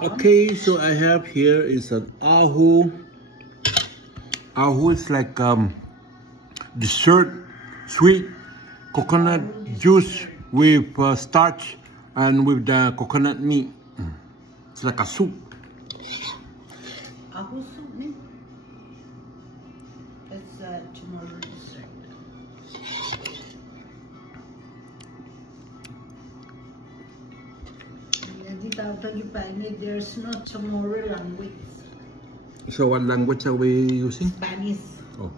Okay, so I have here is an ahu. Ahu is like dessert, sweet coconut juice with starch and with the coconut meat. It's like a soup. Ahu soup, man. That's tomorrow dessert. There's no tomorrow language. So what language are we using? Spanish. Oh.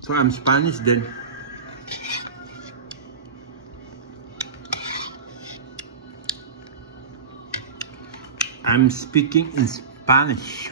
So I'm Spanish then. I'm speaking in Spanish.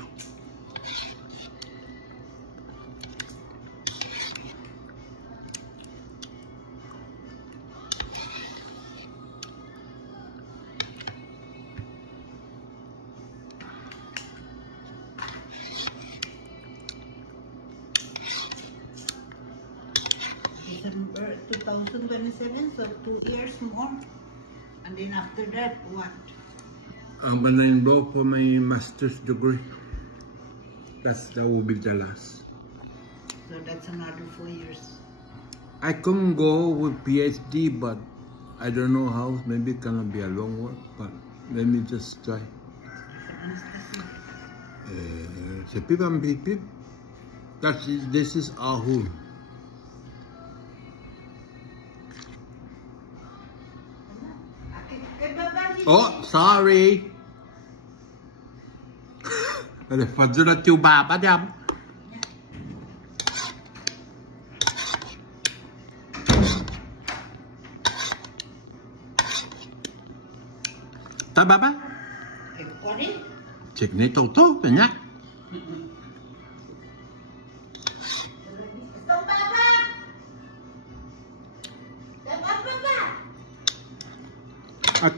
December 2027, so 2 years more. And then after that, what? I'm gonna enroll for my master's degree. That will be the last. So that's another 4 years. I can go with PhD, but I don't know how. Maybe it's gonna be a long work, but let me just try. This is ahu. Oh, sorry. Fadzulat yung baba dyan. Tama ba? Check nito to, kanya. At